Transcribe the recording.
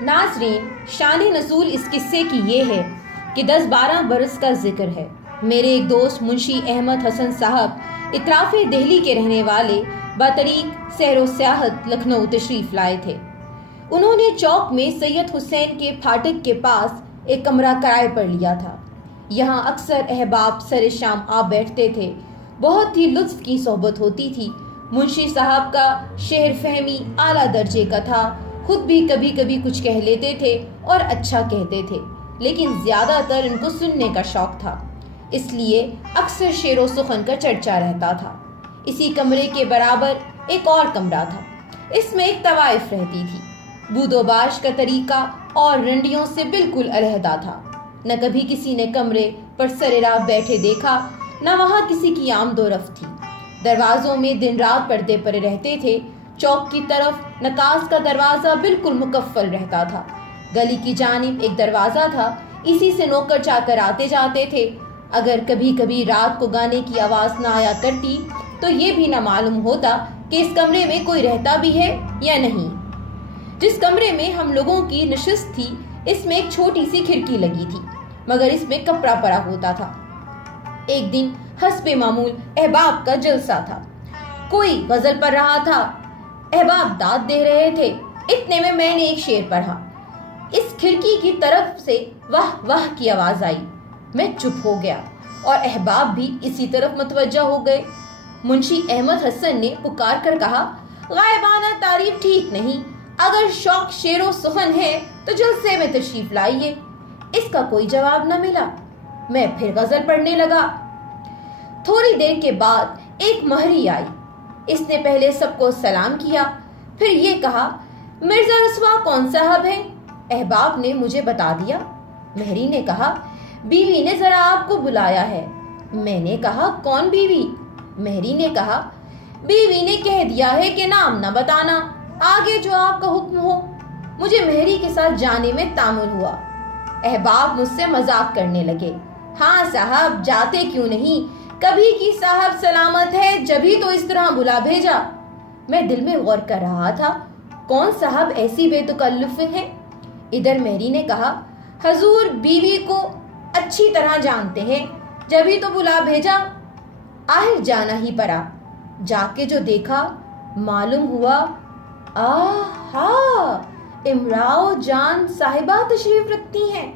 ناظرین، شان نزول اس قصے کی یہ ہے کہ 10-12 برس کا ذکر ہے۔ میرے ایک دوست منشی احمد حسن صاحب اطراف دہلی کے رہنے والے بطریق سیر و سیاحت لکھنؤ تشریف لائے تھے۔ انہوں نے چوک میں سید حسین کے پھاٹک کے پاس ایک کمرہ کرائے پر لیا تھا۔ یہاں اکثر احباب سر شام آ بیٹھتے تھے۔ بہت ہی لطف کی صحبت ہوتی تھی۔ منشی صاحب کا شعر فہمی اعلیٰ درجے کا تھا۔ خود بھی کبھی کبھی کچھ کہہ لیتے تھے اور اچھا کہتے تھے، لیکن زیادہ تر ان کو سننے کا شوق تھا، اس لیے اکثر شعر و سخن کا چرچا رہتا تھا۔ اسی کمرے کے برابر ایک اور کمرہ تھا، اس میں ایک طوائف رہتی تھی۔ بود و باش کا طریقہ اور رنڈیوں سے بالکل علیحدہ تھا۔ نہ کبھی کسی نے کمرے پر سر راہ بیٹھے دیکھا، نہ وہاں کسی کی آمد و رفت تھی۔ دروازوں میں دن رات پردے پڑے رہتے تھے۔ چوک کی طرف نکاس کا دروازہ بالکل مقفل رہتا تھا۔ گلی کی جانب ایک دروازہ تھا، اسی سے نوکر چاکر آتے جاتے تھے۔ اگر کبھی کبھی رات کو گانے کی آواز نہ آیا کرتی تو یہ بھی نہ معلوم ہوتا کہ اس کمرے میں کوئی رہتا بھی ہے یا نہیں۔ جس کمرے میں ہم لوگوں کی نشست تھی، اس میں ایک چھوٹی سی کھڑکی لگی تھی، مگر اس میں کپڑا پڑا ہوتا تھا۔ ایک دن حسب معمول احباب کا جلسہ تھا۔ کوئی غزل پڑھ رہا تھا، احباب داد دے رہے تھے۔ اتنے میں نے ایک شعر پڑھا۔ اس کھڑکی کی طرف سے واہ واہ کی آواز آئی۔ میں چپ ہو گیا اور احباب بھی اسی طرف متوجہ ہو گئے۔ منشی احمد حسن نے پکار کر کہا، غائبانہ تعریف ٹھیک نہیں، اگر شوق شعر و سخن ہے تو جلسے میں تشریف لائیے۔ اس کا کوئی جواب نہ ملا۔ میں پھر غزل پڑھنے لگا۔ تھوڑی دیر کے بعد ایک مہری آئی۔ اس نے پہلے سب کو سلام کیا، پھر یہ کہا، مرزا رسوا کون صاحب ہیں؟ احباب نے مجھے بتا دیا۔ مہری نے کہا، بیوی نے ذرا آپ کو بلایا ہے۔ میں نے کہا، کون بیوی؟ مہری نے کہا، بیوی نے کہہ دیا ہے کہ نام نہ بتانا، آگے جو آپ کا حکم ہو۔ مجھے مہری کے ساتھ جانے میں تامل ہوا۔ احباب مجھ سے مذاق کرنے لگے، ہاں صاحب جاتے کیوں نہیں، کبھی کی صاحب سلامت ہے، جبھی تو اس طرح بلا بھیجا۔ میں دل میں غور کر رہا تھا، کون صاحب ایسی بے تکلف ہیں؟ ادھر مہری نے کہا، حضور بیوی کو اچھی طرح جانتے ہیں، جبھی تو بلا بھیجا۔ آخر جانا ہی پڑا۔ جا کے جو دیکھا معلوم ہوا، آہا، امراؤ جان صاحبہ تشریف رکھتی ہیں۔